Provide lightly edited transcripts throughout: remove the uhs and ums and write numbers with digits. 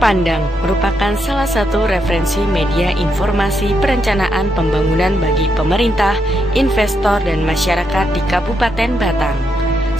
Pandang merupakan salah satu referensi media informasi perencanaan pembangunan bagi pemerintah, investor, dan masyarakat di Kabupaten Batang.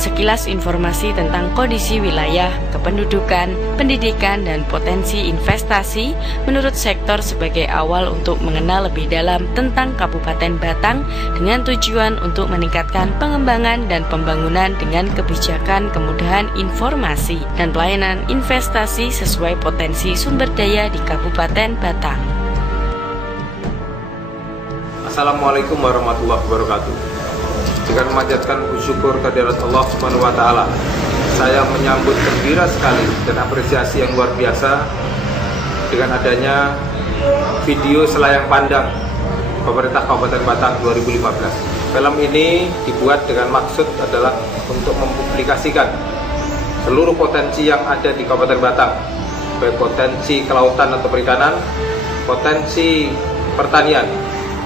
Sekilas informasi tentang kondisi wilayah, kependudukan, pendidikan, dan potensi investasi menurut sektor sebagai awal untuk mengenal lebih dalam tentang Kabupaten Batang dengan tujuan untuk meningkatkan pengembangan dan pembangunan dengan kebijakan kemudahan informasi dan pelayanan investasi sesuai potensi sumber daya di Kabupaten Batang. Assalamualaikum warahmatullahi wabarakatuh. Dengan memanjatkan syukur kehadirat Allah Subhanahu wa Ta'ala, saya menyambut gembira sekali dan apresiasi yang luar biasa dengan adanya video Selayang Pandang Pemerintah Kabupaten Batang 2015. Film ini dibuat dengan maksud adalah untuk mempublikasikan seluruh potensi yang ada di Kabupaten Batang, baik potensi kelautan atau perikanan, potensi pertanian,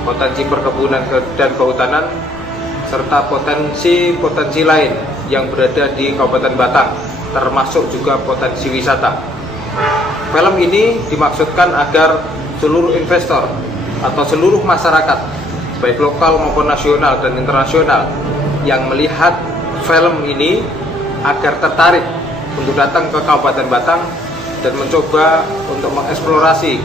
potensi perkebunan dan kehutanan, serta potensi lain yang berada di Kabupaten Batang, termasuk juga potensi wisata. Film ini dimaksudkan agar seluruh investor atau seluruh masyarakat, baik lokal maupun nasional dan internasional, yang melihat film ini agar tertarik untuk datang ke Kabupaten Batang dan mencoba untuk mengeksplorasi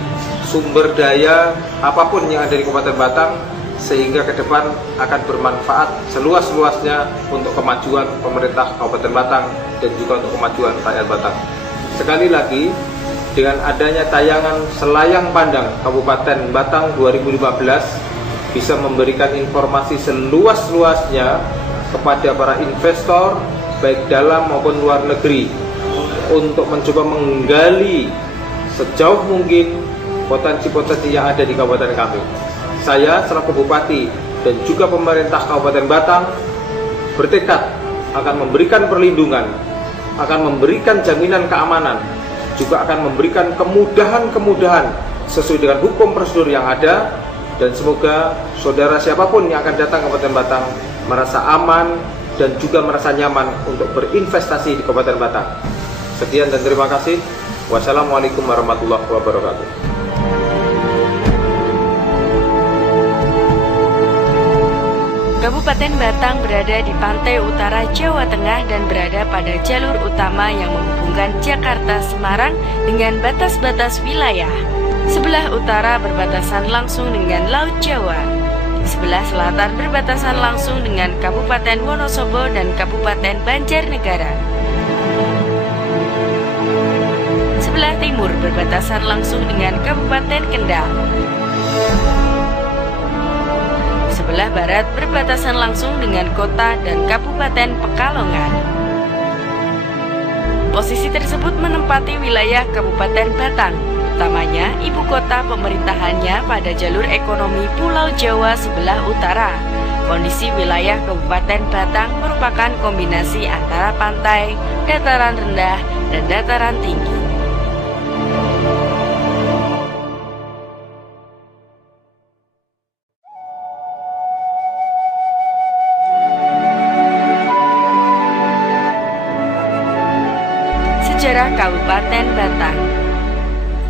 sumber daya apapun yang ada di Kabupaten Batang, sehingga ke depan akan bermanfaat seluas-luasnya untuk kemajuan pemerintah Kabupaten Batang dan juga untuk kemajuan rakyat Batang. Sekali lagi, dengan adanya tayangan Selayang Pandang Kabupaten Batang 2015 bisa memberikan informasi seluas-luasnya kepada para investor baik dalam maupun luar negeri untuk mencoba menggali sejauh mungkin potensi-potensi yang ada di kabupaten kami. Saya selaku Bupati dan juga pemerintah Kabupaten Batang bertekad akan memberikan perlindungan, akan memberikan jaminan keamanan, juga akan memberikan kemudahan-kemudahan sesuai dengan hukum prosedur yang ada, dan semoga saudara siapapun yang akan datang ke Kabupaten Batang merasa aman dan juga merasa nyaman untuk berinvestasi di Kabupaten Batang. Sekian dan terima kasih. Wassalamualaikum warahmatullahi wabarakatuh. Kabupaten Batang berada di pantai utara Jawa Tengah dan berada pada jalur utama yang menghubungkan Jakarta Semarang dengan batas-batas wilayah. Sebelah utara berbatasan langsung dengan Laut Jawa. Sebelah selatan berbatasan langsung dengan Kabupaten Wonosobo dan Kabupaten Banjarnegara. Sebelah timur berbatasan langsung dengan Kabupaten Kendal. Sebelah barat berbatasan langsung dengan kota dan Kabupaten Pekalongan. Posisi tersebut menempati wilayah Kabupaten Batang, utamanya ibu kota pemerintahannya pada jalur ekonomi Pulau Jawa sebelah utara. Kondisi wilayah Kabupaten Batang merupakan kombinasi antara pantai, dataran rendah, dan dataran tinggi. Sejarah Kabupaten Batang.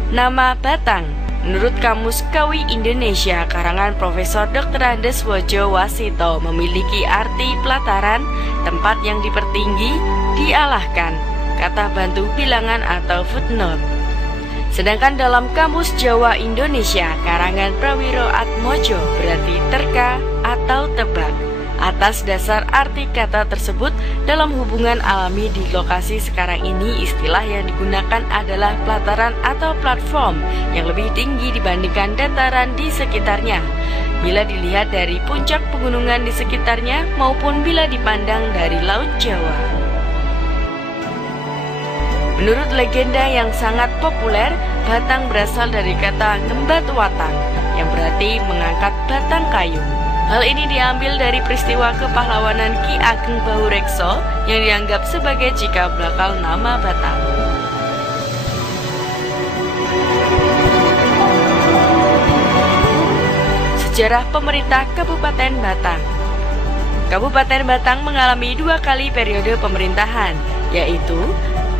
Nama Batang menurut Kamus Kawi Indonesia karangan Profesor Dr. Andes Wojo Wasito memiliki arti pelataran, tempat yang dipertinggi, dialahkan, kata bantu bilangan atau footnote. Sedangkan dalam Kamus Jawa Indonesia karangan Prawiro Atmojo berarti terka atau tebak. Atas dasar arti kata tersebut, dalam hubungan alami di lokasi sekarang ini istilah yang digunakan adalah pelataran atau platform yang lebih tinggi dibandingkan dataran di sekitarnya, bila dilihat dari puncak pegunungan di sekitarnya maupun bila dipandang dari Laut Jawa. Menurut legenda yang sangat populer, batang berasal dari kata ngembat watang yang berarti mengangkat batang kayu. Hal ini diambil dari peristiwa kepahlawanan Ki Ageng Baurekso yang dianggap sebagai cikal bakal nama Batang. Sejarah pemerintah Kabupaten Batang. Kabupaten Batang mengalami 2 kali periode pemerintahan, yaitu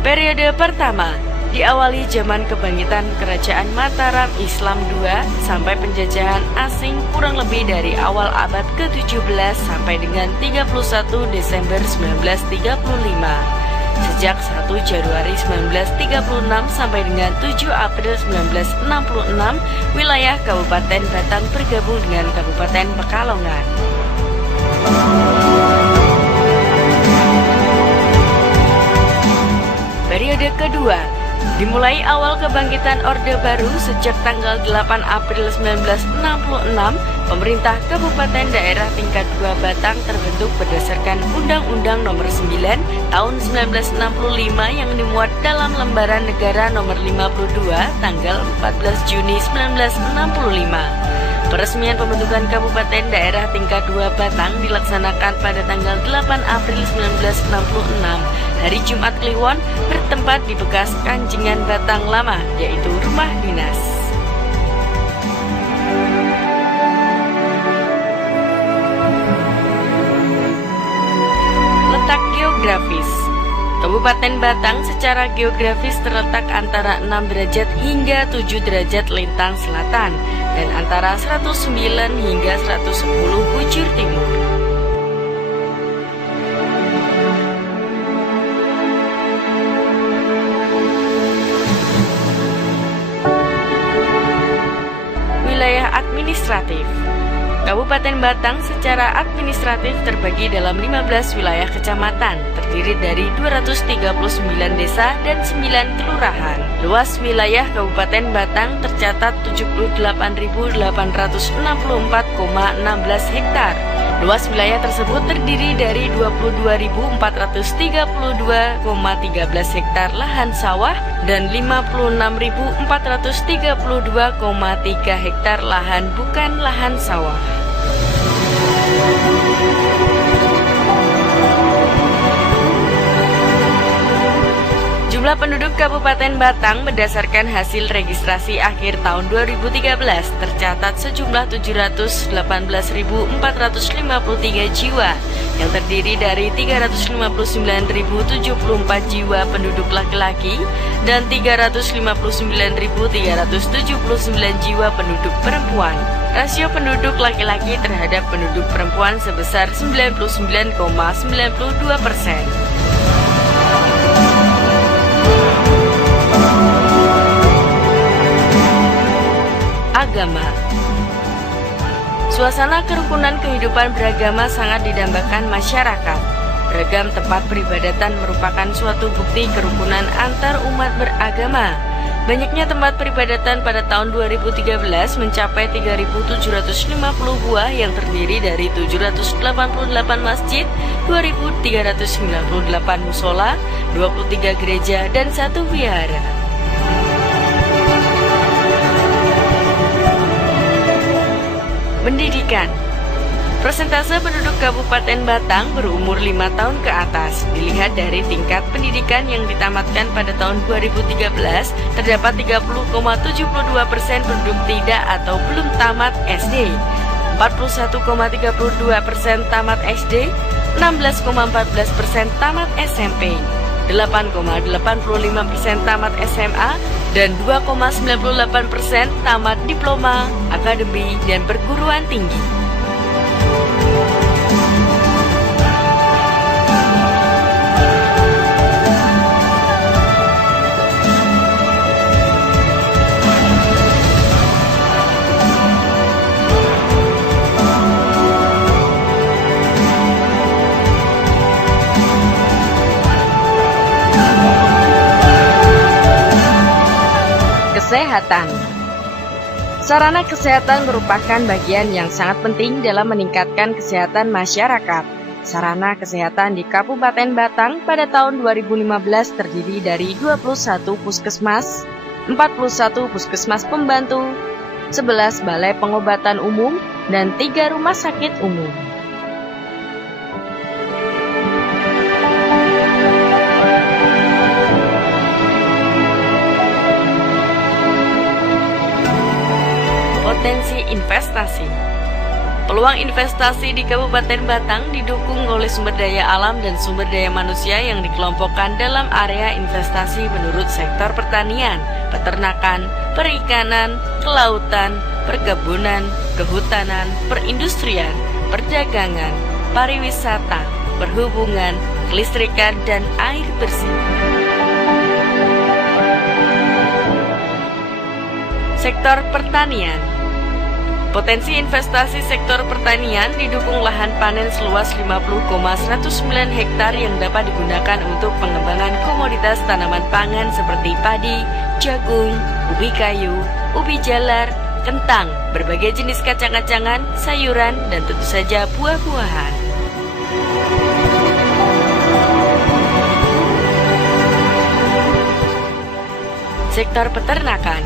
periode pertama diawali zaman kebangkitan Kerajaan Mataram Islam II sampai penjajahan asing kurang lebih dari awal abad ke-17 sampai dengan 31 Desember 1935. Sejak 1 Januari 1936 sampai dengan 7 April 1966, wilayah Kabupaten Batang bergabung dengan Kabupaten Pekalongan. Periode kedua dimulai awal kebangkitan Orde Baru sejak tanggal 8 April 1966, pemerintah Kabupaten Daerah Tingkat 2 Batang terbentuk berdasarkan Undang-Undang Nomor 9 Tahun 1965 yang dimuat dalam Lembaran Negara Nomor 52 tanggal 14 Juni 1965. Peresmian pembentukan Kabupaten Daerah Tingkat 2 Batang dilaksanakan pada tanggal 8 April 1966, hari Jumat Kliwon, bertempat di bekas Kancingan Batang Lama, yaitu rumah dinas. Letak geografis. Kabupaten Batang secara geografis terletak antara 6 derajat hingga 7 derajat lintang selatan dan antara 109 hingga 110 bujur timur. Wilayah administratif. Kabupaten Batang secara administratif terbagi dalam 15 wilayah kecamatan, terdiri dari 239 desa dan 9 kelurahan. Luas wilayah Kabupaten Batang tercatat 78.864,16 hektar. Luas wilayah tersebut terdiri dari 22.432,13 hektar lahan sawah dan 56.432,3 hektar lahan bukan lahan sawah. Jumlah penduduk Kabupaten Batang berdasarkan hasil registrasi akhir tahun 2013 tercatat sejumlah 718.453 jiwa yang terdiri dari 359.074 jiwa penduduk laki-laki dan 359.379 jiwa penduduk perempuan. Rasio penduduk laki-laki terhadap penduduk perempuan sebesar 99,92%. Agama. Suasana kerukunan kehidupan beragama sangat didambakan masyarakat. Beragam tempat peribadatan merupakan suatu bukti kerukunan antar umat beragama. Banyaknya tempat peribadatan pada tahun 2013 mencapai 3.750 buah yang terdiri dari 788 masjid, 2.398 musola, 23 gereja, dan 1 wihara. Pendidikan. Persentase penduduk Kabupaten Batang berumur 5 tahun ke atas dilihat dari tingkat pendidikan yang ditamatkan pada tahun 2013, terdapat 30,72% penduduk tidak atau belum tamat SD, 41,32% tamat SD, 16,14% tamat SMP, 8,85% tamat SMA, dan 2,98% tamat diploma, akademi, dan perguruan tinggi. Kesehatan. Sarana kesehatan merupakan bagian yang sangat penting dalam meningkatkan kesehatan masyarakat. Sarana kesehatan di Kabupaten Batang pada tahun 2015 terdiri dari 21 puskesmas, 41 puskesmas pembantu, 11 balai pengobatan umum, dan 3 rumah sakit umum. Potensi investasi. Peluang investasi di Kabupaten Batang didukung oleh sumber daya alam dan sumber daya manusia yang dikelompokkan dalam area investasi menurut sektor pertanian, peternakan, perikanan, kelautan, perkebunan, kehutanan, perindustrian, perdagangan, pariwisata, perhubungan, kelistrikan, dan air bersih. Sektor pertanian. Potensi investasi sektor pertanian didukung lahan panen seluas 50,109 hektar yang dapat digunakan untuk pengembangan komoditas tanaman pangan seperti padi, jagung, ubi kayu, ubi jalar, kentang, berbagai jenis kacang-kacangan, sayuran, dan tentu saja buah-buahan. Sektor peternakan.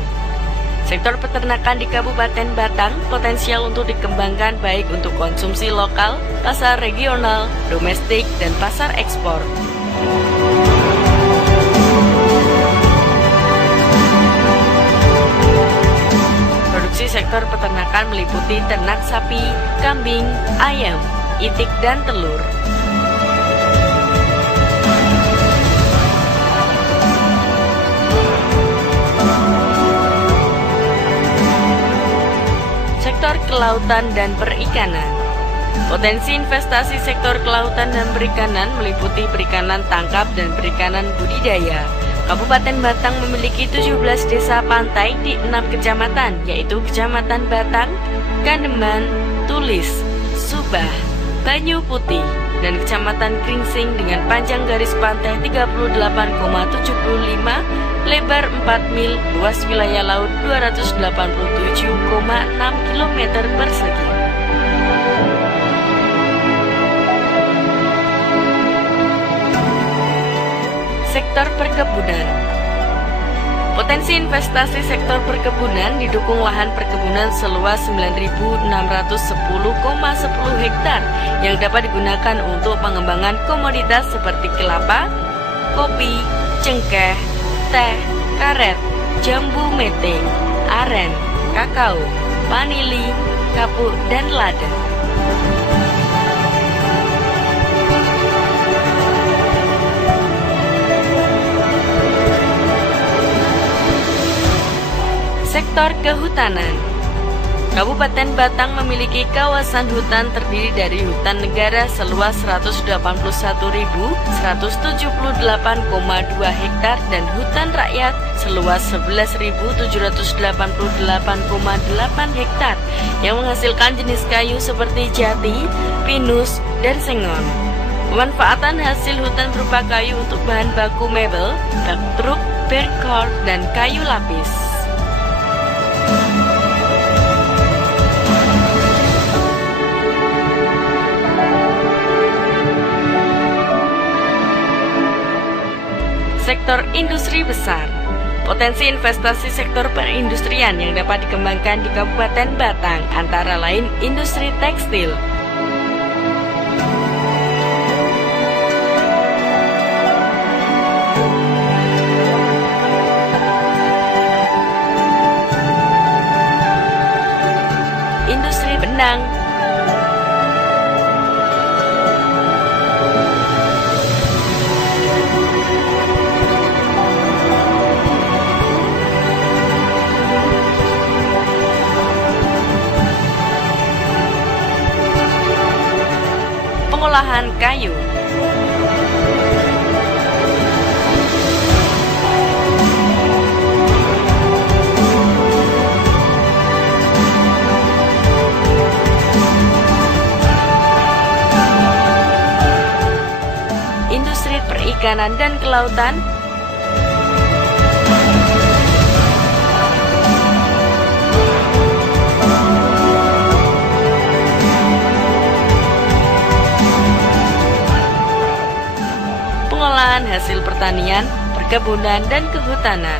Sektor peternakan di Kabupaten Batang potensial untuk dikembangkan baik untuk konsumsi lokal, pasar regional, domestik, dan pasar ekspor. Produksi sektor peternakan meliputi ternak sapi, kambing, ayam, itik, dan telur. Sektor kelautan dan perikanan. Potensi investasi sektor kelautan dan perikanan meliputi perikanan tangkap dan perikanan budidaya. Kabupaten Batang memiliki 17 desa pantai di 6 kecamatan, yaitu Kecamatan Batang, Kandeman, Tulis, Subah, Banyu Putih, dan Kecamatan Kringsing dengan panjang garis pantai 38,75, lebar 4 mil, luas wilayah laut 287,6 km persegi. Sektor perkebunan. Potensi investasi sektor perkebunan didukung lahan perkebunan seluas 9.610,10 hektar yang dapat digunakan untuk pengembangan komoditas seperti kelapa, kopi, cengkeh, teh, karet, jambu mete, aren, kakao, vanili, kapur, dan lada. Sektor kehutanan. Kabupaten Batang memiliki kawasan hutan terdiri dari hutan negara seluas 181.178,2 hektar dan hutan rakyat seluas 11.788,8 hektar yang menghasilkan jenis kayu seperti jati, pinus, dan sengon. Pemanfaatan hasil hutan berupa kayu untuk bahan baku mebel, bak truk, berkor, dan kayu lapis. Sektor industri besar. Potensi investasi sektor perindustrian yang dapat dikembangkan di Kabupaten Batang antara lain industri tekstil, industri benang, pengolahan kayu, industri perikanan dan kelautan, pengolahan hasil pertanian, perkebunan, dan kehutanan.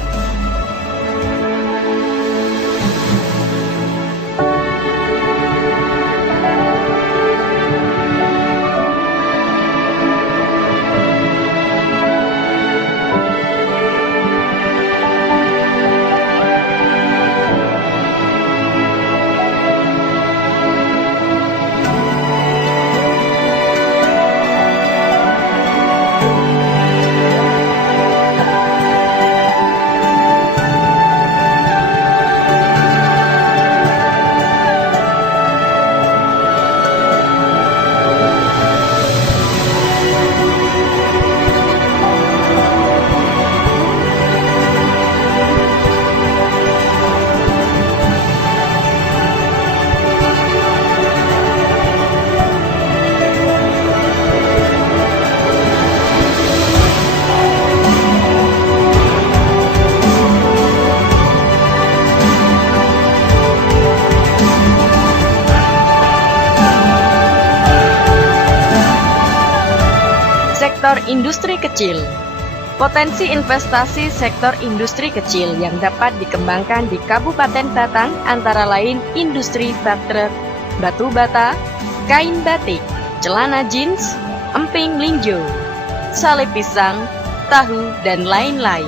Sektor industri kecil. Potensi investasi sektor industri kecil yang dapat dikembangkan di Kabupaten Batang antara lain industri baterai, batu bata, kain batik, celana jeans, emping melinjo, sale pisang, tahu, dan lain-lain.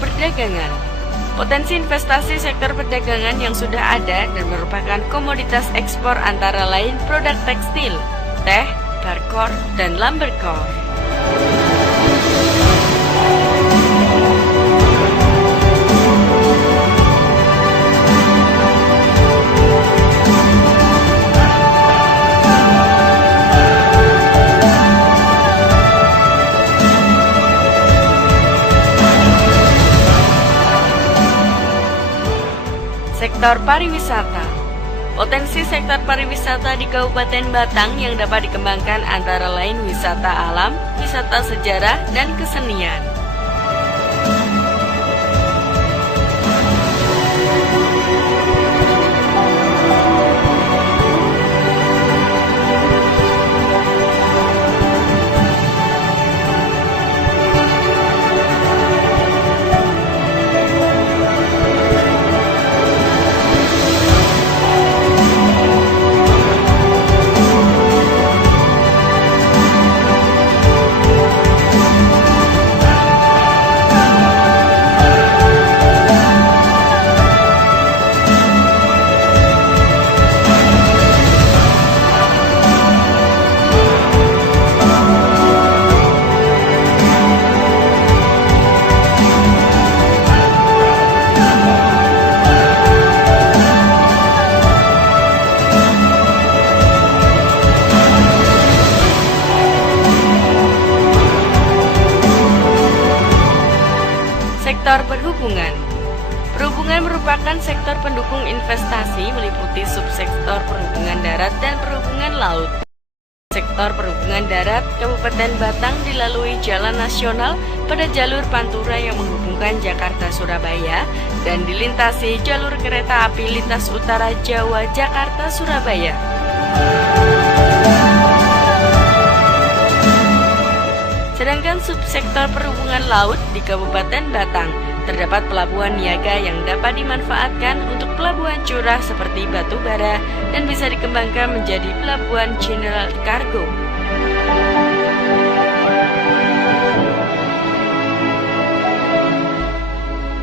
Perdagangan. Potensi investasi sektor perdagangan yang sudah ada dan merupakan komoditas ekspor antara lain produk tekstil, teh, barkor, dan lumbercore. Sektor pariwisata. Potensi sektor pariwisata di Kabupaten Batang yang dapat dikembangkan antara lain wisata alam, wisata sejarah, dan kesenian. Sektor perhubungan. Perhubungan merupakan sektor pendukung investasi meliputi subsektor perhubungan darat dan perhubungan laut. Sektor perhubungan darat Kabupaten Batang dilalui jalan nasional pada jalur Pantura yang menghubungkan Jakarta-Surabaya dan dilintasi jalur kereta api lintas utara Jawa Jakarta-Surabaya. Sedangkan subsektor perhubungan laut di Kabupaten Batang terdapat pelabuhan niaga yang dapat dimanfaatkan untuk pelabuhan curah seperti batu bara dan bisa dikembangkan menjadi pelabuhan general cargo.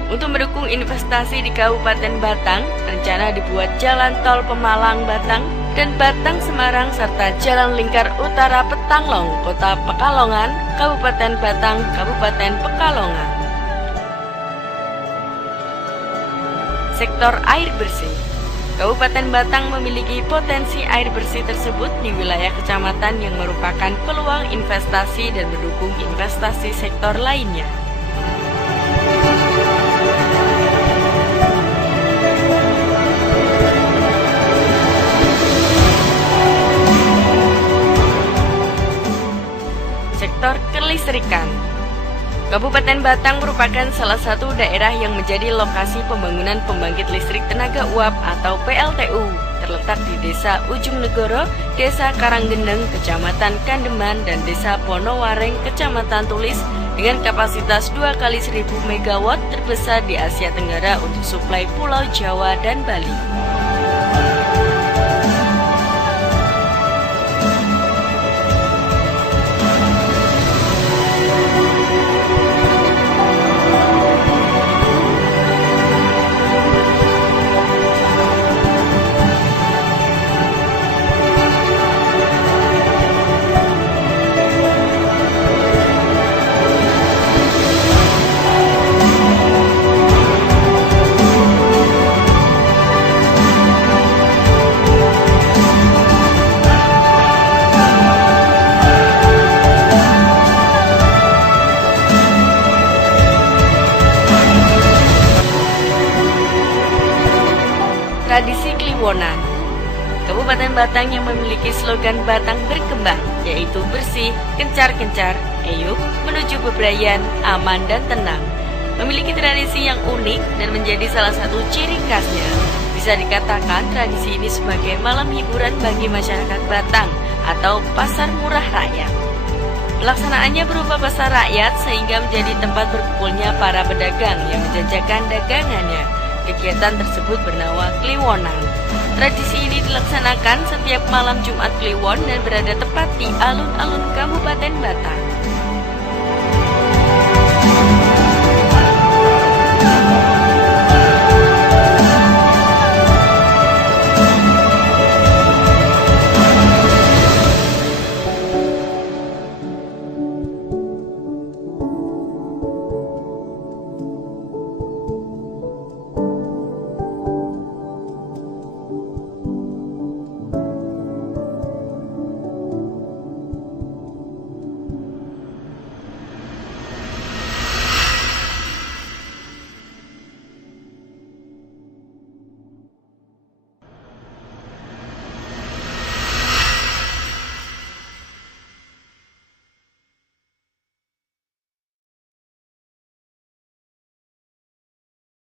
Untuk mendukung investasi di Kabupaten Batang, rencana dibuat jalan tol Pemalang Batang dan Batang Semarang serta jalan lingkar utara Petanglong, Kota Pekalongan, Kabupaten Batang, Kabupaten Pekalongan. Sektor air bersih. Kabupaten Batang memiliki potensi air bersih tersebut di wilayah kecamatan yang merupakan peluang investasi dan mendukung investasi sektor lainnya. Sektor kelistrikan. Kabupaten Batang merupakan salah satu daerah yang menjadi lokasi pembangunan pembangkit listrik tenaga uap atau PLTU, terletak di Desa Ujung Negoro, Desa Karanggendeng, Kecamatan Kandeman, dan Desa Ponowareng, Kecamatan Tulis, dengan kapasitas 2 kali 1000 MW terbesar di Asia Tenggara untuk suplai Pulau Jawa dan Bali. Kliwonan. Kabupaten Batang yang memiliki slogan Batang Berkembang, yaitu bersih, kencar-kencar, eyuk, menuju bebrayan, aman dan tenang. Memiliki tradisi yang unik dan menjadi salah satu ciri khasnya. Bisa dikatakan tradisi ini sebagai malam hiburan bagi masyarakat Batang atau pasar murah rakyat. Pelaksanaannya berupa pasar rakyat sehingga menjadi tempat berkumpulnya para pedagang yang menjajakan dagangannya. Kegiatan tersebut bernama Kliwonan. Tradisi ini dilaksanakan setiap malam Jumat Kliwon dan berada tepat di alun-alun Kabupaten Batang.